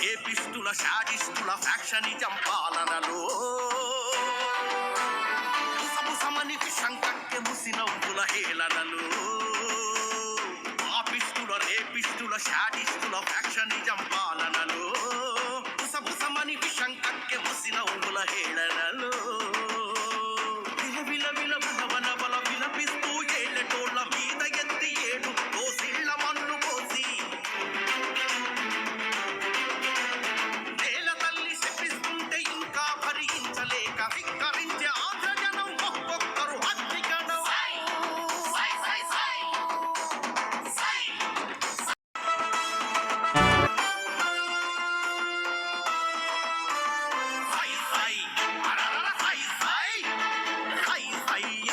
రేపిస్టుల శాడిస్టుల factionism పాలనలో ముసముసమని విషంకక్కె ముసినవ్వుల హేళనలు పాపిస్టుల రేపిస్టుల శాడిస్టుల factionism పాలనలో ముసముసమని విషంకక్కె ముసినవ్వుల హేళనలు విల విల విల బల విలపిస్తూ ఏళ్ళటోళ్ళ మీద ఎత్తి ఏడు కోసిళ్ళ మన్ను కోసి నేల తల్లి శపిస్తుంటే ఇంకా భరించలేక విక్కరించే ఆంధ్రజనం ఒక్కొక్కరు అగ్నిగణం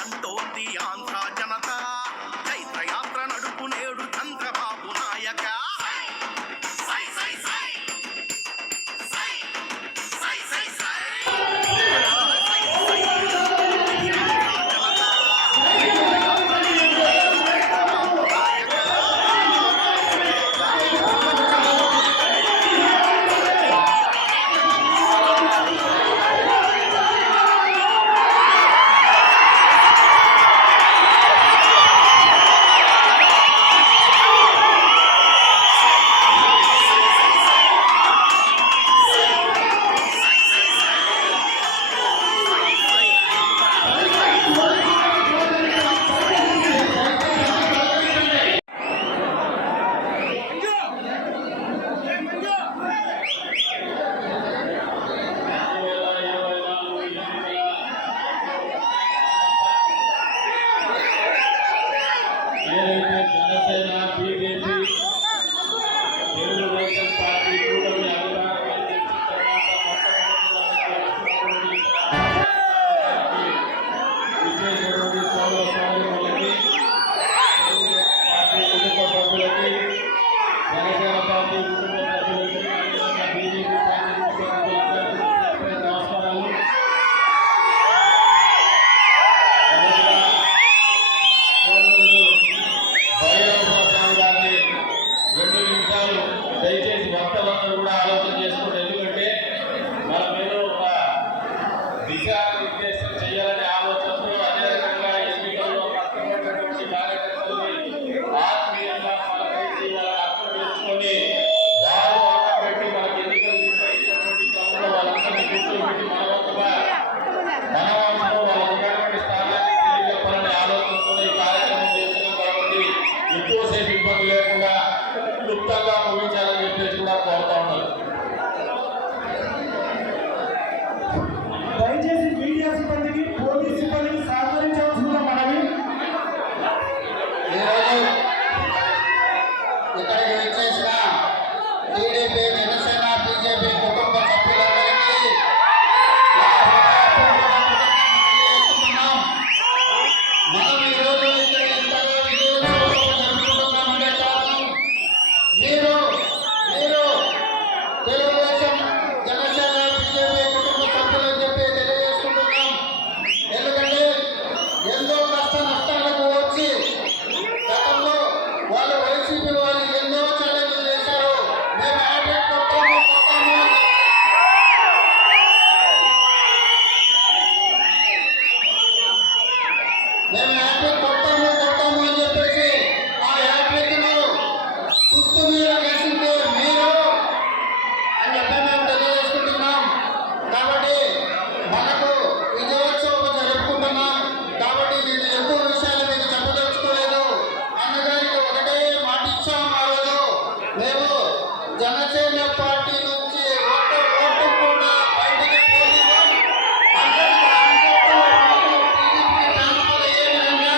అంటోంది ఆంధ్ర జనత చైత్రయాత్ర నడుపు నేడు చంద్రబాబు నాయక దయచేసి భక్తులందరూ కూడా ఆలోచన చేసుకోండి. ఎందుకంటే మన మీద ఒక దిశానిర్దేశం చేయాలనే ఆలోచనతో అదే రకంగా ఎన్నికల్లో కష్టపడినటువంటి కార్యకర్తలని ఆత్మీయంగా పలకరించి వాళ్ళని అర్థం చేసుకొని వారు అర్థం పెట్టి మనకి ఎన్నికలు నిర్వహించినటువంటి క్రమంలో వాళ్ళందరినీ కూర్చోబెట్టి మన వంతుగా మన వంశంలో వాళ్ళకి స్థానాన్ని తెలియజెప్పాలనే ఆలోచనతో ఈ కార్యక్రమం చేస్తున్నాం. కాబట్టి ఎక్కువసేపు ఇబ్బంది లేకుండా క్లుప్తంగా ముగించాలని చెప్పేసి కూడా కోరుతా ఉన్నారు. దయచేసి మీడియా సిబ్బందికి పోలీస్ సిబ్బందికి సహకరించవలసిందిగా మనవి. ఈరోజు ఇక్కడికి వచ్చేసిన టీడీపీ జనసేన బీజేపీ కుటుంబ సభ్యులందరికీ మనం ఈరోజు ఇక్కడ ఎంతగా విజయోత్సవం జరుపుకుంటున్నామంటే కారణం మీరు తెలుగుదేశం జనసేన బీజేపీ కుటుంబ సభ్యులు అని చెప్పి తెలియజేసుకుంటున్నాం. ఎందుకంటే ఎన్నో కష్ట నష్టాలకు వచ్చి గతంలో వాళ్ళు వైసీపీ వాళ్ళు ఎన్నో ఛాలెంజ్లు చేశారు. మేము హ్యాట్రిక్ కొట్టాము అని చెప్పేసి ఆ హ్యాట్రిక్ ను తుత్తు మీద వేసిందే మీరు అని చెప్పి మేము తెలియజేసుకుంటున్నాం. కాబట్టి మనకు విజయోత్సవం జరుపుకుంటున్నాం. కాబట్టి నేను ఎక్కువ విషయాలు మీకు చెప్పదలుచుకోలేదు. అన్నగారికి ఒకటే మాట ఇచ్చాం. ఆ రోజు మేము జనసేన పార్టీ నుంచి ఒక్క ఓటు కూడా బయటికి పోనివ్వం. టీడీపీ బ్యానర్ ఏ విధంగా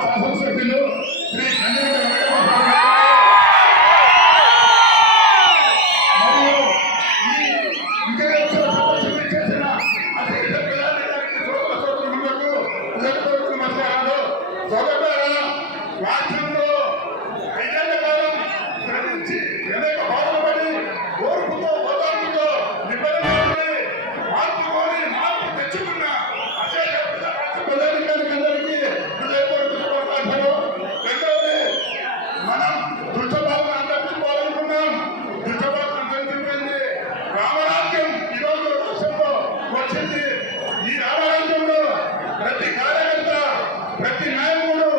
శాసనసభ్యులు శ్రీ కందిరెడ్డి వెంకటేశ్వర మరియు ఈ విజయోత్సవ సదస్సుని చేసిన అధిక ప్రజానికానికి సోదరులకు హృదయపూర్వక నమస్కారాలు. సోదరులారా, రాష్ట్రంలో 5 ఏళ్ల కాలం శ్రమించి అనేక బాధలు పడి ఓర్పుతో ఓదార్పుతో నిబంధనలు మార్పు తెచ్చుకున్న అశేష ప్రజానికానికి అందరికీ హృదయపూర్వక శుభాకాంక్షలు. రెండవది, మనం దుష్టభావం అంతరించుకోవాలనుకున్నాం. దుష్టభావం అంతరించిపోయింది. రామరాజ్యం ఈరోజు రాష్ట్రంలో వచ్చింది. ఈ రామరాజ్యంలో ప్రతి కార్యకర్త, ప్రతి నాయకుడు